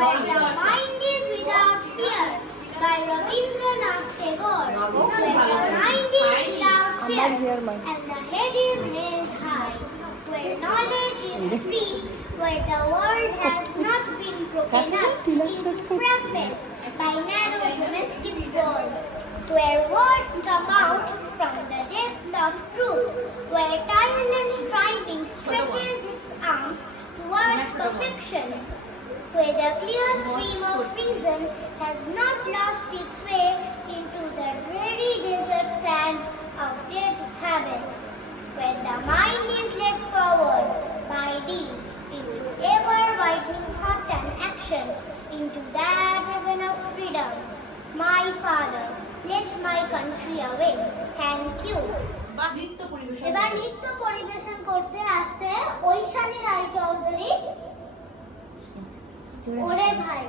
Where the mind is without fear by Rabindranath Tagore. Where the mind is without fear and the head is held high. Where knowledge is free, where the world has not been broken up into fragments by narrow domestic walls. Where words come out from the depth of truth, where tireless striving stretches its arms towards perfection, where the clear stream of reason has not lost its way into the dreary desert sand of dead habit, where the mind is led forward by thee into ever-widening thought and action, into that heaven of freedom. My Father, let my country awake. Thank you. এবার নৃত্য পরিবেশন করতে আসছে ঐশানী রায় চৌধুরী। ওরে ভাই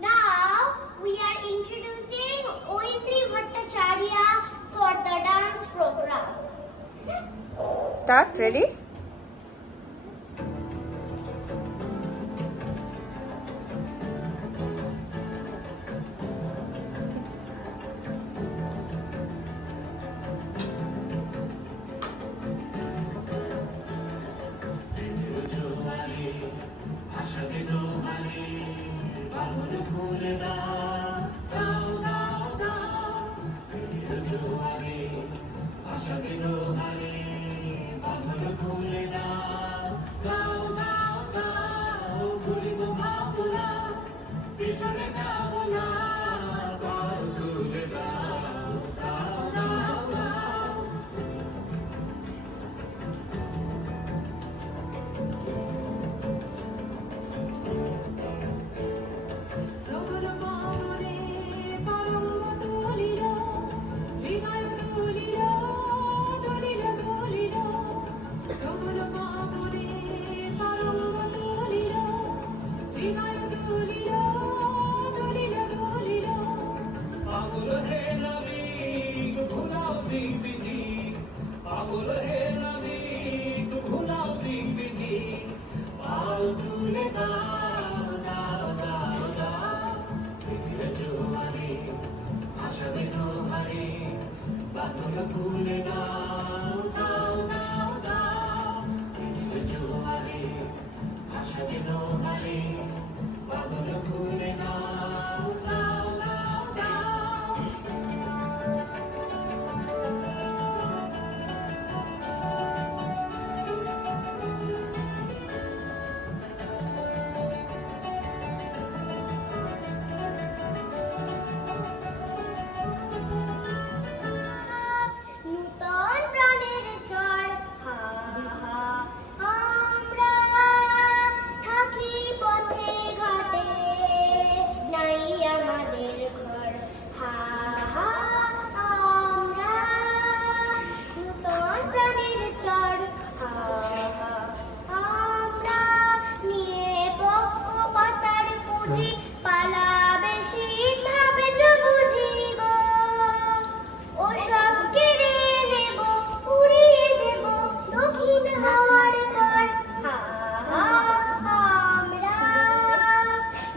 Now we are introducing Oitri Bhattacharya for the dance program. Start, ready? ফুল দাও দাও দাও নূতন প্রাণের ঝড়, হা হা আমরা থাকি পথে ঘাটে, নাই আমাদের ঘর, হা হা আমরা নূতন প্রাণের ঝড়, হা হা আমরা নিয়ে পক্ষ পাতার পুঁজি, পালা বেশি ভাবে বুঝি গো, ও সব কেড়ে নেব, উড়িয়ে দেব দক্ষিণ হাওয়ার পর, হা হা আমরা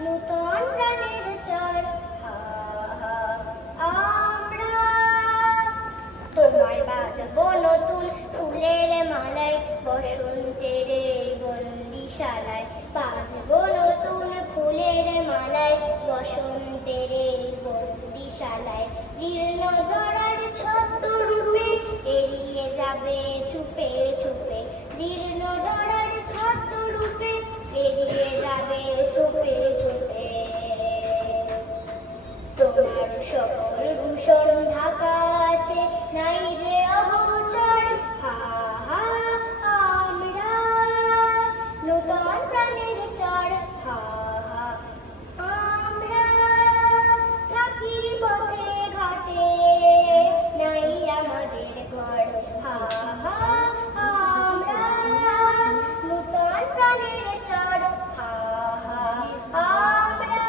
নূতন প্রাণের চর, হা হা আমরা তোমায় বাজবো নতুন ফুলের মালায়, বসন্তের বন্দিশালায় বাজবো নতুন ফুলের মালায়, বসন্তের বন্দিশালায় জীর্ণ ঝড়ার ছত্ররূপে এড়িয়ে যাবে চুপে চুপে, জীর্ণ ঝড়ার ছত্ররূপে এড়িয়ে যাবে চুপে চুপে, তোমার সকল ভূষণ ঢাকা আছে, নাই যে অগোচর, হা হা আমরা নূতন প্রাণের চর, হা হা আমরা থাকি পথে ঘাটে, নাই আমাদের ঘর, হা হা আমরা নূতন প্রাণের চর, হা হা আমরা।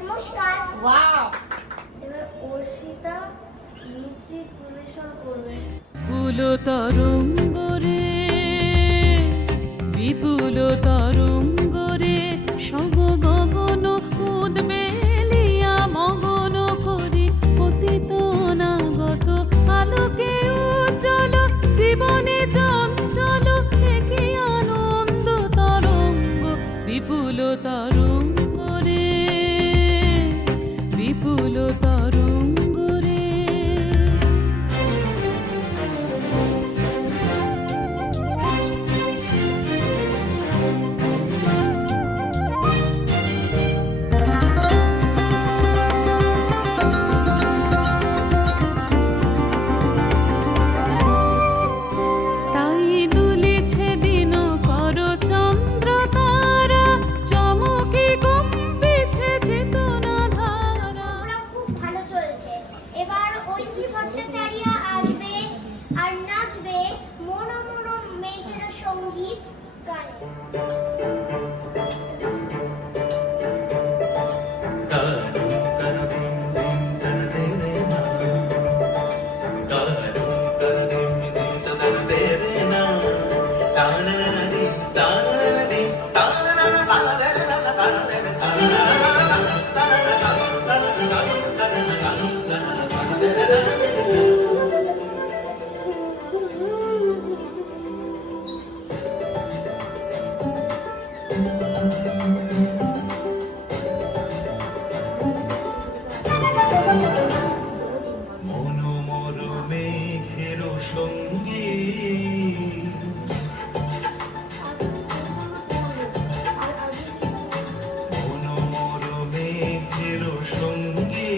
নমস্কার। ওয়াও, এবার অর্ষিতা নিচে পরিবেশন করবে। বিপুল তরঙ্গ রে, বিপুল তরঙ্গ রে, সব গগন উদ্বেলিয়া মগন করি, পতিত অনাগত আলোকে উজ্জ্বল, জীবনে চঞ্চল একই আনন্দ তরঙ্গ, বিপুল তরঙ্গ রে, বিপুল তরঙ্গ রে। তাই দুলিছে দিন কর চন্দ্র তারা, চমকে কম্পিছে চেতনা ধারা। ওরা খুব ভালো চলছে। এবার ঐতি ভট্টাচার্য আসবে আর নাচবে মনোমরম মেঘের সঙ্গীত গানে। মনোমর মেঘের সঙ্গী, মনোমর মেঘের সঙ্গী,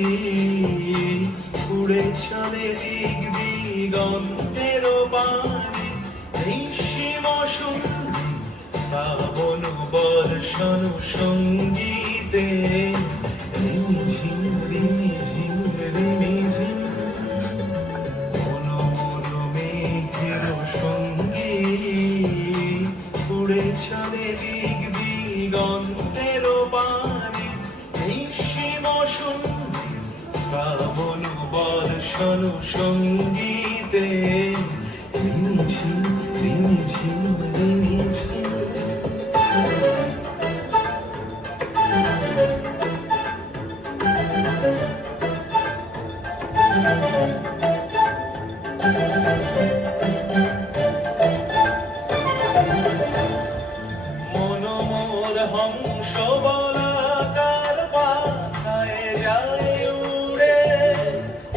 উড়ে চলে দিক দিগন্তের বাণী, নিঃসীম সুন্দরী শ্রাবণ বর্ষণ সঙ্গীতে, রিমিঝিম রিমিঝিম রিমিঝিম, মনোমর মেঘের সঙ্গী, উড়ে চলে দিক দিগন্তের বাণী, নিঃসীম সুন্দরী শ্রাবণ বর্ষণ সঙ্গীতে, রিমিঝিম রিমিঝিম রিমিঝিম। মনোমোর হংস বলাকার পাখায় যায় উড়ে,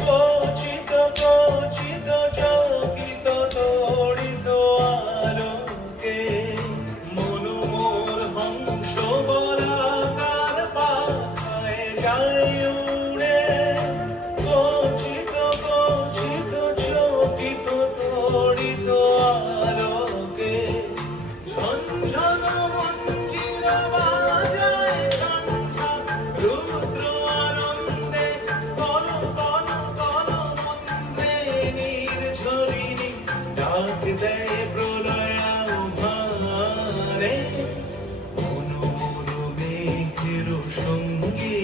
কচিত কচিত চকিত তড়িত আলোকে। মনোমোর হংস বলাকার পাখায় যায় উড়ে, কচিত কচিত চকিত তড়িত আলোকে। ঝনঝন মঞ্জির বাজায় ঘণ্টা, রুদ্র আনন্দে কল কল কল মন্দে নির্ঝরিণী ডাক দেয় প্রলয়াভারে। মনোমর মেঘের সঙ্গী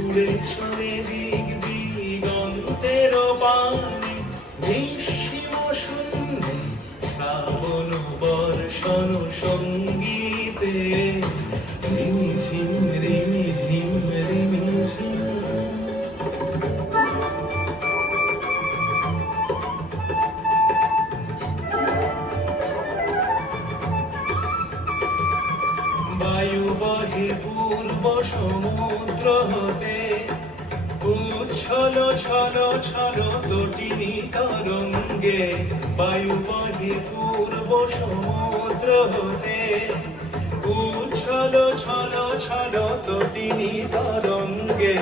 উড়ে চলে দিক দিগন্তের পানে, নিঃসীম শূন্যে শ্রাবণ বর্ষণ সঙ্গীতে। রিমিঝিম রিমিঝিম রিমিঝিম। বায়ু বহে পূর্ব সমুদ্র হতে, উচ্ছল ছল ছল তটিনী তরঙ্গে। বায়ু বহে পূর্ব সমুদ্র হতে, উচ্ছল ছল ছল তটিনী তরঙ্গে।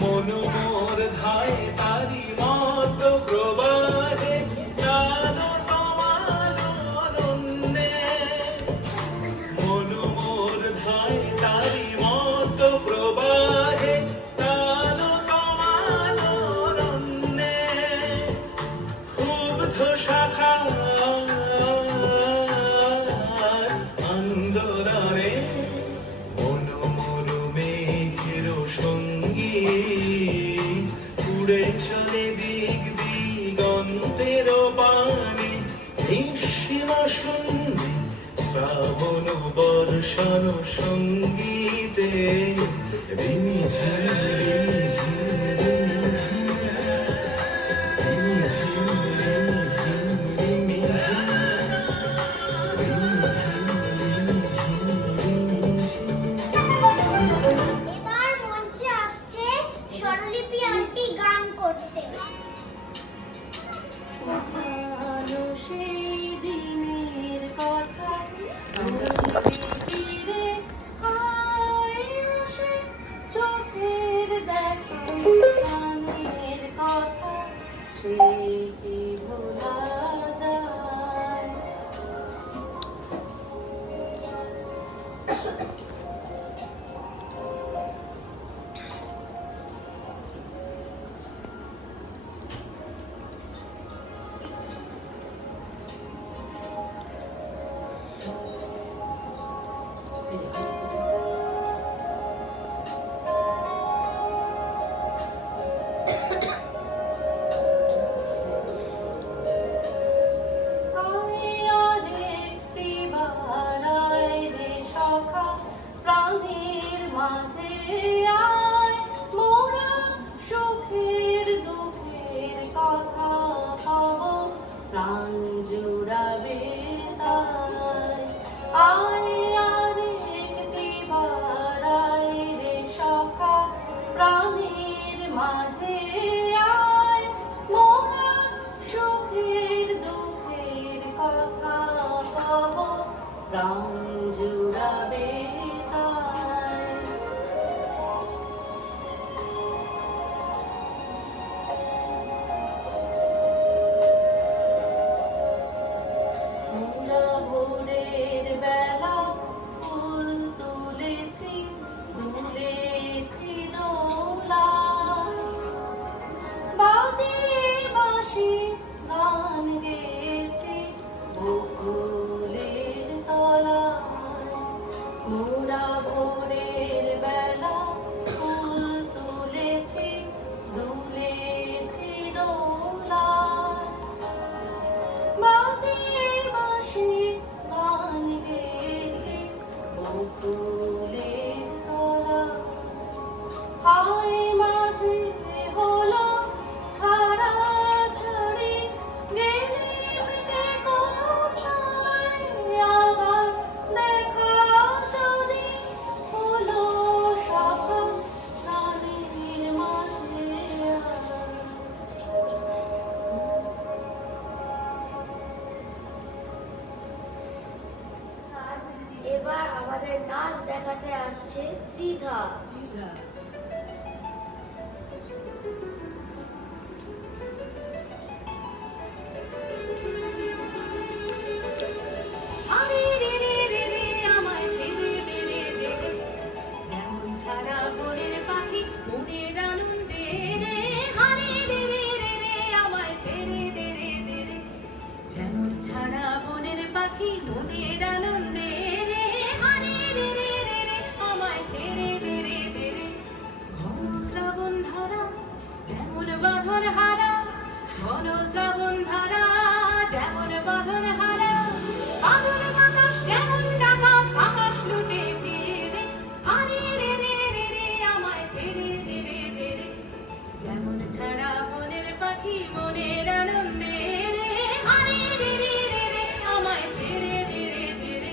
মনোমোর ধায় তারি মত প্রবাহে, জানো তোমার অরণ্যে। মনোমোর ধায় তারি মত প্রবাহে, জানো তোমার অরণ্যে। ক্ষুব্ধ শাখার আন্দোলনে, মনোমোর মেঘের সঙ্গী উড়ে চলে দিক দিগন্তের পানে, নিঃসীম শূন্যে শ্রাবণ বর্ষণ সঙ্গীতে। রিমিঝিম রিমিঝিম রিমিঝিম, রিমিঝিম রিমিঝিম রিমিঝিম, রিমিঝিম রিমিঝিম রিমিঝিম। এবার মঞ্চে আসছে স্বরলিপি আন্টি গান করতে। সেই দিনের কথা তীরে আয়ুষে চোখের দেখা প্রাণের কথা, সে কি ভোলা যায়? প্রাণীর মাঝে আয়, মোরা সুখের দুঃখের কথা পাব, প্রাণ জুড়াবে তাই। আয় আর একটি বার আয় রে সখা, প্রাণীর মাঝে আয়, মোরা সুখের দুঃখের কথা পাব, প্রাণ জুড়াবে তাই। মোরা ভোরের বেলা ফুল তুলেছি, দুলেছি দোলা, সাথে আসছে ত্রিধা। আরে রে রে রে রে আমায় ছেড়ে দে রে দে রে, যেমন ছাড়া বনের পাখি মনের আনন্দে রে। আরে রে রে রে রে আমায় ছেড়ে দে রে দে রে, যেমন ছাড়া বনের পাখি মনের আনন্দে রে। আরে রে রে রে রে আমায় ছেড়ে দে রে দে রে, ঘন শ্রাবণ ধারা যেমন বাঁধন হারা, ঘন শ্রাবণ ধারা যেমন বাঁধন হারা, বাঁধন বাতাস যেমন ডাকা আকাশ লুটে ফিরে। আরে রে রে রে রে আমায় ছেড়ে দে রে দে রে, যেমন ছাড়া বনের পাখি মনের আনন্দে রে। আরে রে রে রে রে আমায় ছেড়ে দে রে দে রে।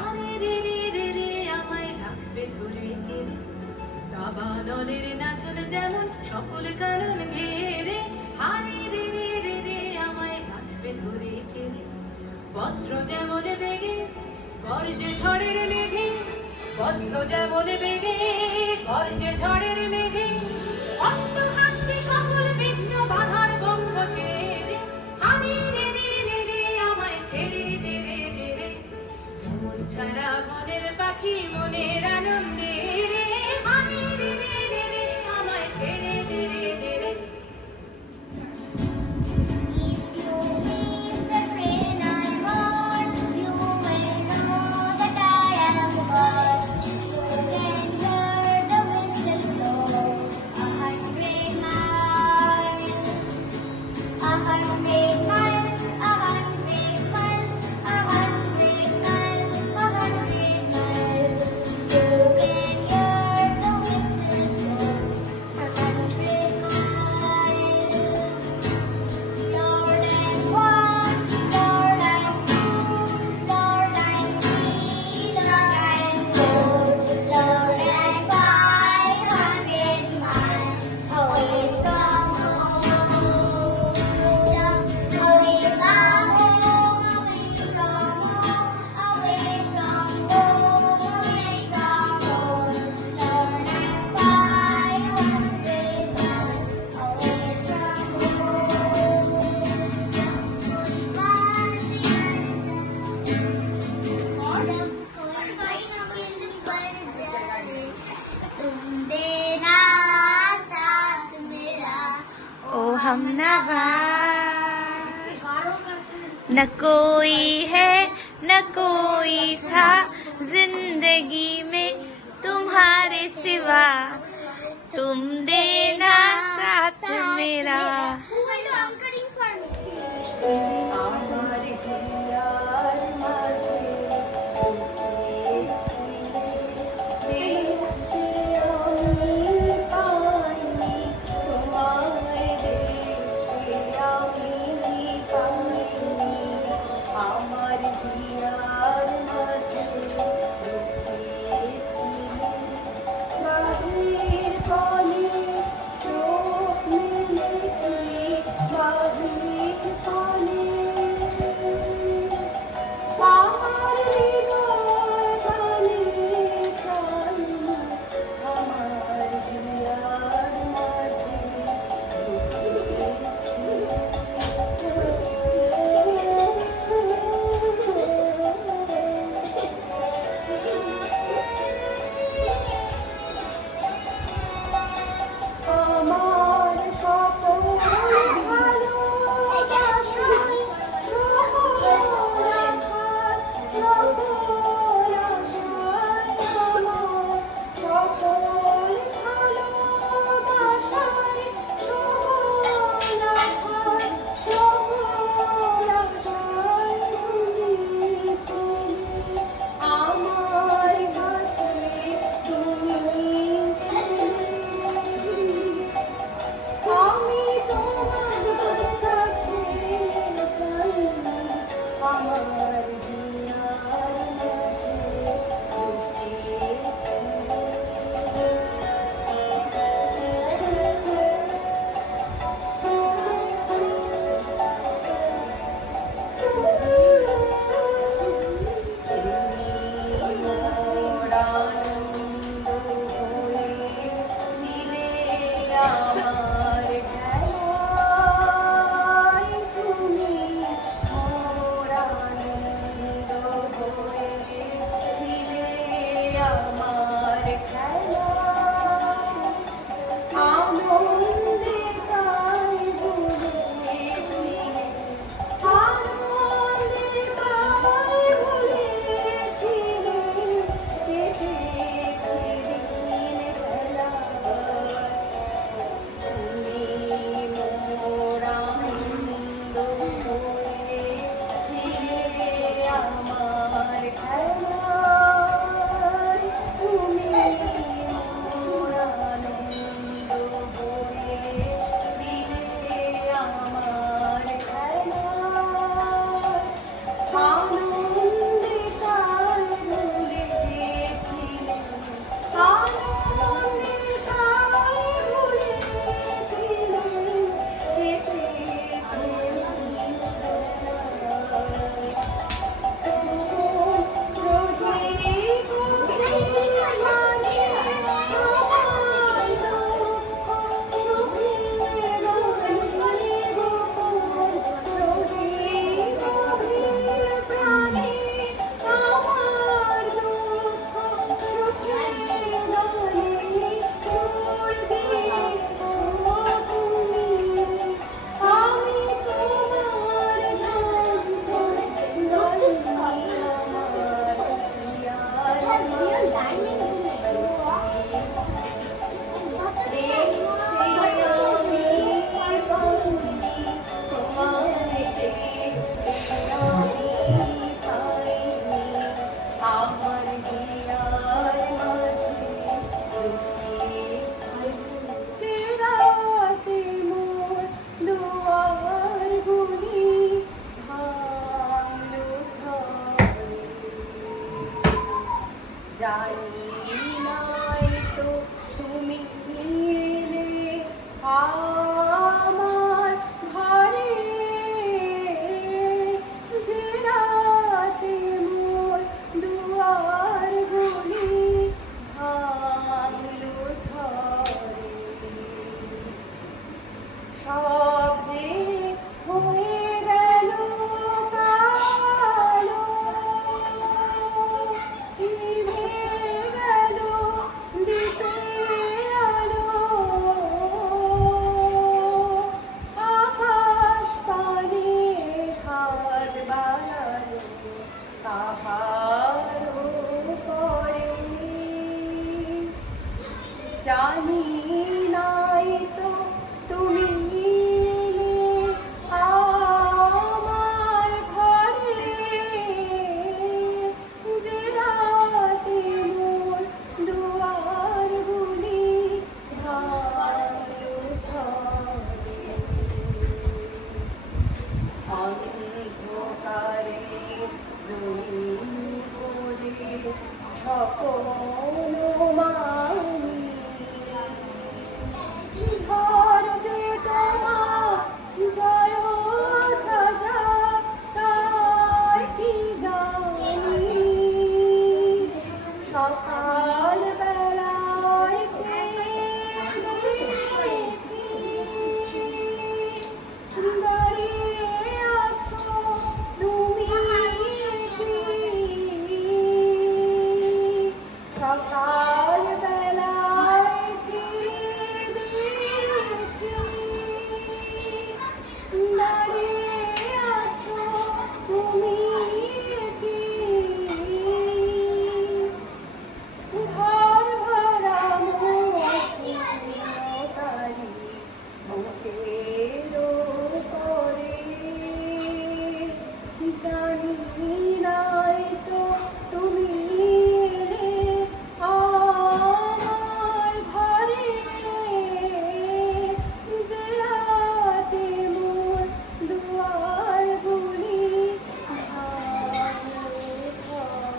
আরে রে রে রে রে আমায় রাখবে ধরে কে রে, দাবানলের নাচন যেমন সকল কারণ ঘেরে। আরে রে রে রে রে আমায় রাখবে ধরে কে রে, বজ্র যেমন বেগে গর্জে ঝড়ের মেঘে, বজ্র যেমন বেগে গর্জে ঝড়ের মেঘে, অট্ট হাসি সকল বিঘ্ন বাধার বঙ্গ ছেড়ে। আরে রে রে রে রে আমায় ছেড়ে দে রে দে রে, যেমন ছাড়া বনের পাখি মনের আনন্দে রে। আরে রে রে রে রে আমায় ছেড়ে দে রে দে রে। If you miss the train I'm on, you will know that I am gone. You can hear the whistle blow 100 miles, 100 miles, 100 miles, 100 miles, 100 miles. You can hear the whistle blow 100 miles. Lord, I want, Lord, I need, Lord, I need, Lord, I want, Lord, I buy 100 miles away from home. Away from home, away from home, away from home, away from home. Lord, I buy 100 miles away from तुम देना साथ मेरा ओ हमनवा, न कोई है न कोई था जिंदगी में तुम्हारे सिवा, तुम देना साथ मेरा। চোখ জানি নাই তো তুমি এলে আমার ঘরে, যে রাতে মোর দুয়ার গুলি ভাঙলো ঝড়ে। সব যে হয়ে গেল কালো, নিভে গেল দ্বীপের আলো। আকাশ পানে হাত বাড়ালো কাহার উপরে, জানি নাই তো তুমি এলে আমার ঘরে, যে রাতে মোর দুয়ার গুলি ভাঙলো ঝড়ে। অন্ধকারে রঙিন করে স্বপ্ন মানি, ঝড় যে তোমার জয় ধ্বজা তাই কি জানি। সকাল বেলায় দাঁড়িয়ে আছো তুমি কি? সকাল বেলায় দাঁড়িয়ে আছো তুমি কি? ঘর ভরা মশারি মুখের উপরে, জানি নাই তো তুমি এলে আমার ঘরে, যে রাতে মোর দুয়ার গুলি ভাঙলো ঝড়ে।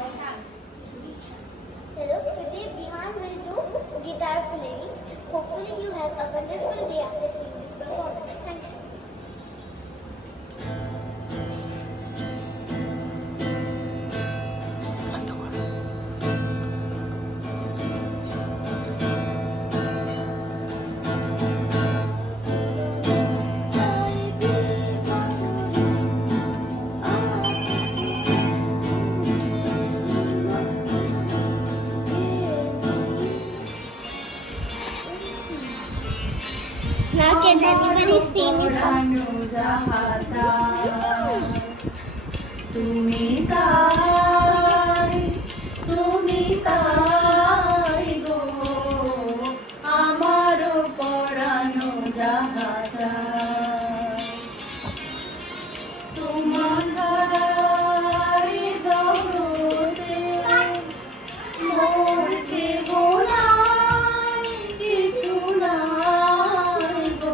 Hello, today Bihan will do guitar playing. Hopefully you have a wonderful day after seeing this performance. Thank you. Now can everybody see me from? তুমি তাই, তুমি তাই গো আমার পরানো জাহাজা। তোমা ছাড়া এই জগতে মোর কেহ নাই, কিছু নাই গো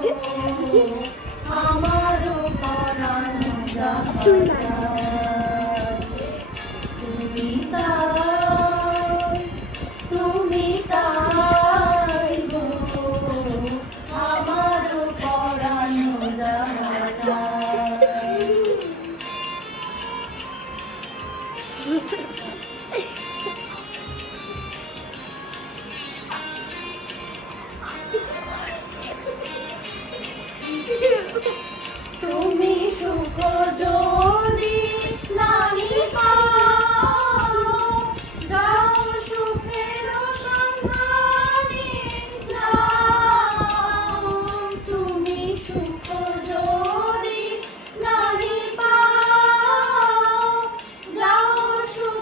আমার পরানো জাহাজা। তুমি তাই, তুমি তাই গো আমার পরানো জাহাজা। তুমি সুখ যদি নাহি পাও, যাও সুখের সন্ধানে যাও। তুমি সুখ যদি নাহি পাও, যাও সুখ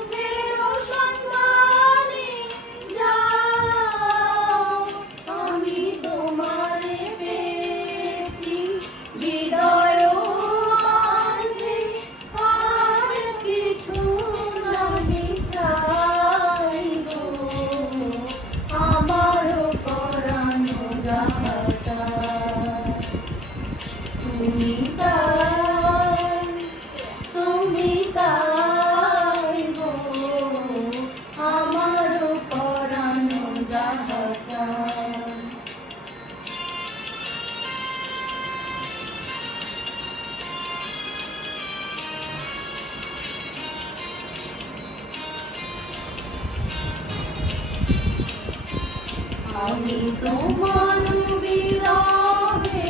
আমি তোমার বিরহে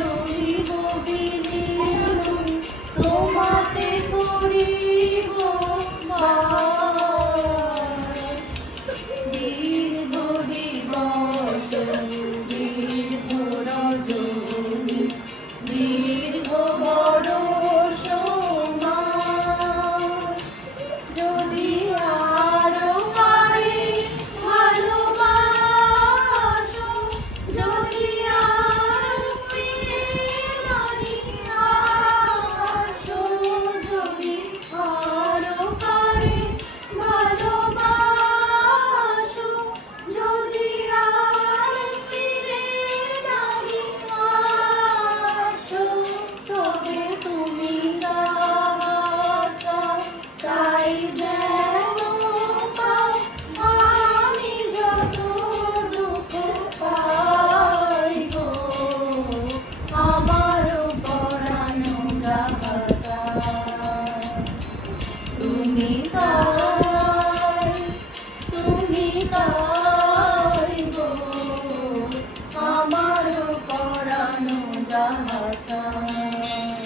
রহিব বিলীন, তোমাতে করিব বাস। দীর্ঘ দিবস দীর্ঘ রজনী দীর্ঘ বরষ মাস, যদি আরো পারে ভালোবাসো, যদি আর ফিরে নাহি আসো, যদি আরো পারে ভালোবাসো, যদি আর ফিরে নাহি আসো, তবে তুমি যাহা চাও তাই যেন পাও, আমি যত দুঃখ পাই গো, আমারও পরানো যাহা চায়। তুমি তাই গো, আমারও পরানো যাহা চায়।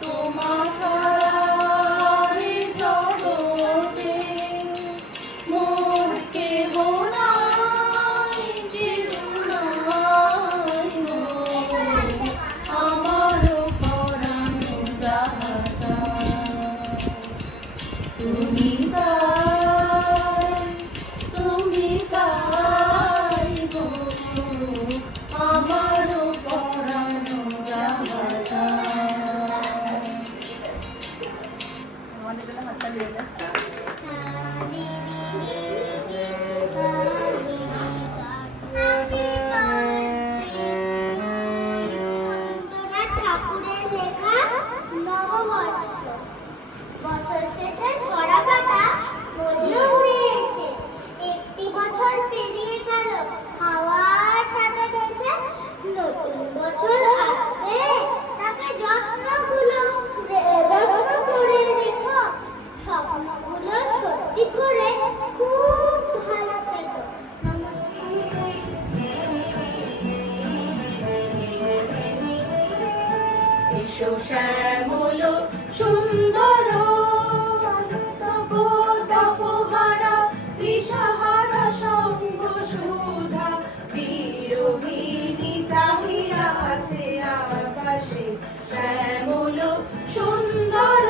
তোমা ছাড়া রে জগতে মোর কেহ নাই, কেহ নাই গো, আমারও পরানো যাহা চায়। তুমি তাই গো, আমারও পরানো যাহা চায়। রবীন্দ্রনাথ ঠাকুরের লেখা নববর্ষ। বছর শেষে ঝরা পাতা বলল উড়ে এসে, একটি বছর পেরিয়ে গেল হাওয়ার সাথে ভেসে। নতুন বছর আসছে, তাকে যত্ন করে রেখো, স্বপ্নগুলো সত্যি করে খুব ভালো থেকো। নমস্কার। এসো শ্যামল সুন্দর তব তপহারা তৃষাহারা সঙ্গ সুধা, বিরোহিণী চাহিয়া আছে আকাশে শ্যামল সুন্দর।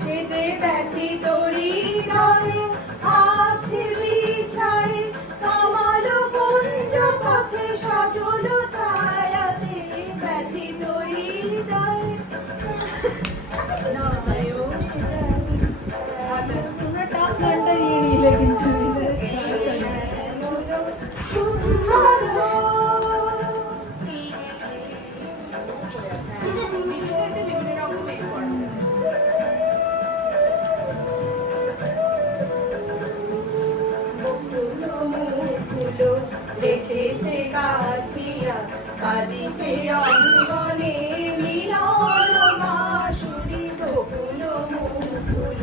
সে যে ব্যথিত হৃদয়ে আছে বিছায়ে, কামাল কুঞ্জ পথে সজল ছায়াতে ব্যথিত হৃদয়ে। তোমরা টান গানটা নিয়ে নিলে কিন্তু রেখেছে কাঠিয়া বাজিছে অঙ্গনে মিলন মাসুরি, গোকুল মুকুল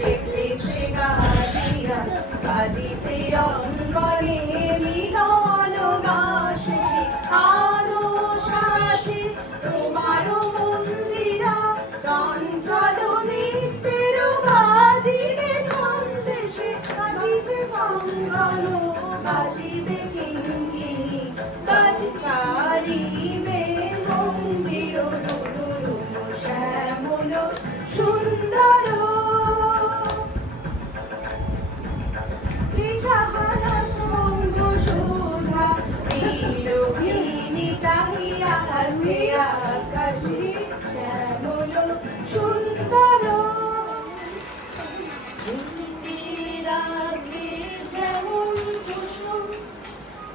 রেখেছে কাঠিয়া বাজিছে অঙ্গনে মিলন মাসুরি। আলো সাথে তোমার মন্দিরা চঞ্চল নৃত্যের বাজিবে সন্দেশে, বাজিছে কঙ্গন বাজিবে কিঙ্কিণী, বাজিবে মন্দির শ্যামল সুন্দর। তৃষাহারা সঙ্গ সুধা, বিরোহিণী চাহিয়া আছে আকাশে শ্যামল সুন্দর। রাগে যেমন কুসুম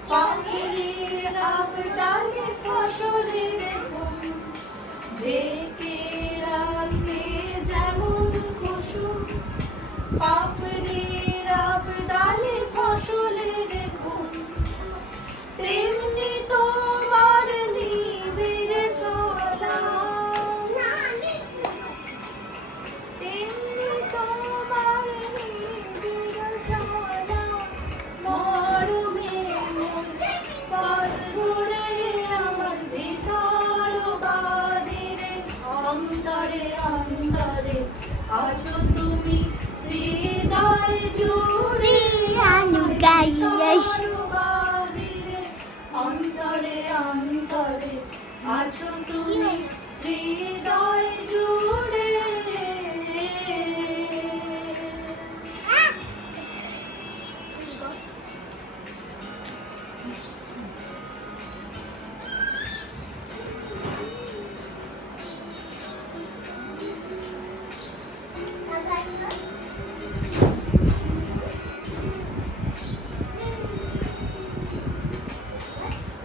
পাখির নাক ডালে ফসলের ঘুম, যে কে রাগে যেমন পাপড়ির আবডালে ফসলের ঘুম, তেমনি তোমার নিবিড় চলা, তেমনি তোমার নিবিড় চলা, মরমে পথ ধরে আমার ভিতর বাদিরে, অন্তরে অন্তরে আছো তুমি, হৃদয় জুড়ে আমার ভিতর বাদিরে, অন্তরে অন্তরে আছো তুমি, হৃদয় জুড়ে।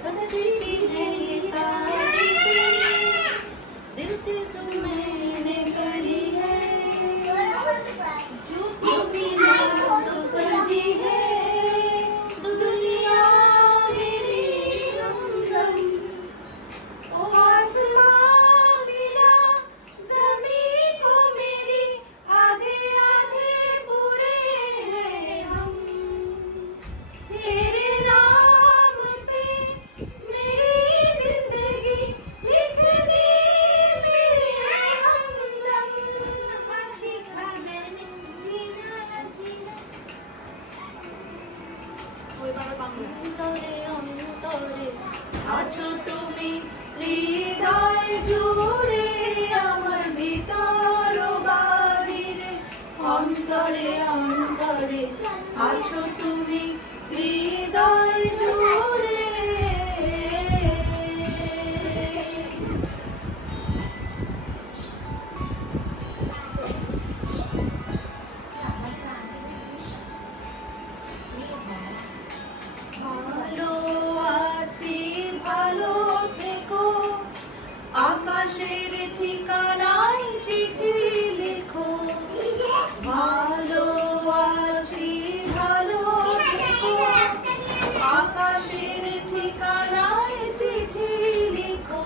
सजती है ये तारीखें, दिल से जो मैंने करी है, जो भी तो सजी है, दुनिया मेरी हमदम, ओ आसमां मेरा, ज़मीं को मेरी, आधे आधे पूरे हैं हम, तेरे नाम पे मेरी जिंदगी लिख दी, मेरे हमदम, सीखा मैंने जीना जीना। অন্তরে অন্তরে আছো তুমি, হৃদয় জুড়ে আমার ভিতর বাদিরে, অন্তরে অন্তরে আছো তুমি, হৃদয় জুড়ে। ভালো আছি ভালো থেকো, আকাশের ঠিকানায় চিঠি লেখো, ভালো আছি ভালো থেকো, আকাশের ঠিকানায় চিঠি লিখো,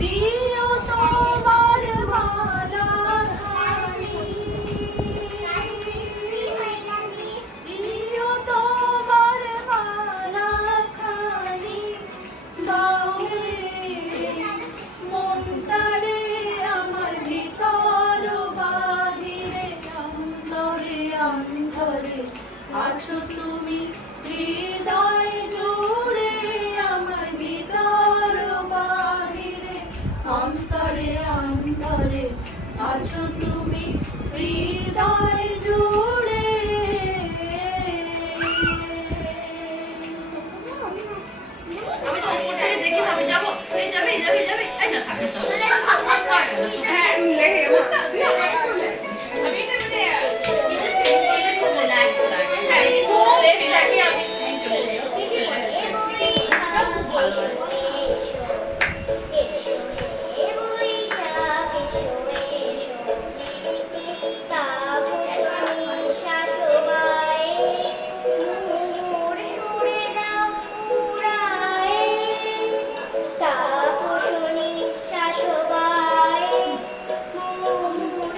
দিও তোমার মালা খানি, দিও তোমার মালা খানি, বাউরে মনটারে আমার ভিতর বাজিরে, অন্তরে অন্তরে আছো তুমি, হৃদয় জুড়ে আমার ভিতর বাহিরে, অন্তরে অন্তরে আছো তুমি, হৃদয় জুড়ে। আমি তো ওপরটাকে দেখি না, আমি যাবো, এই যাবে এই যাবে এই যাবে, এই না থাকো তো নিচে সেট করলে খুব রিল্যাক্স লাগে, এই সেট লাগে আমি সেট করে দিই, খুব ভালো লাগে। তাপসনী শাসবায়, মুমুর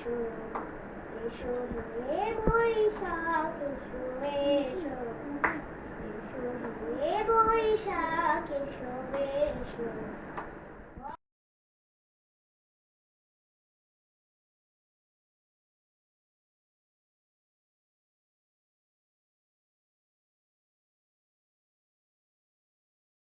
এসো এসো হে বৈশাখ এসো এসো এসো হে বৈশাখ এসো এসো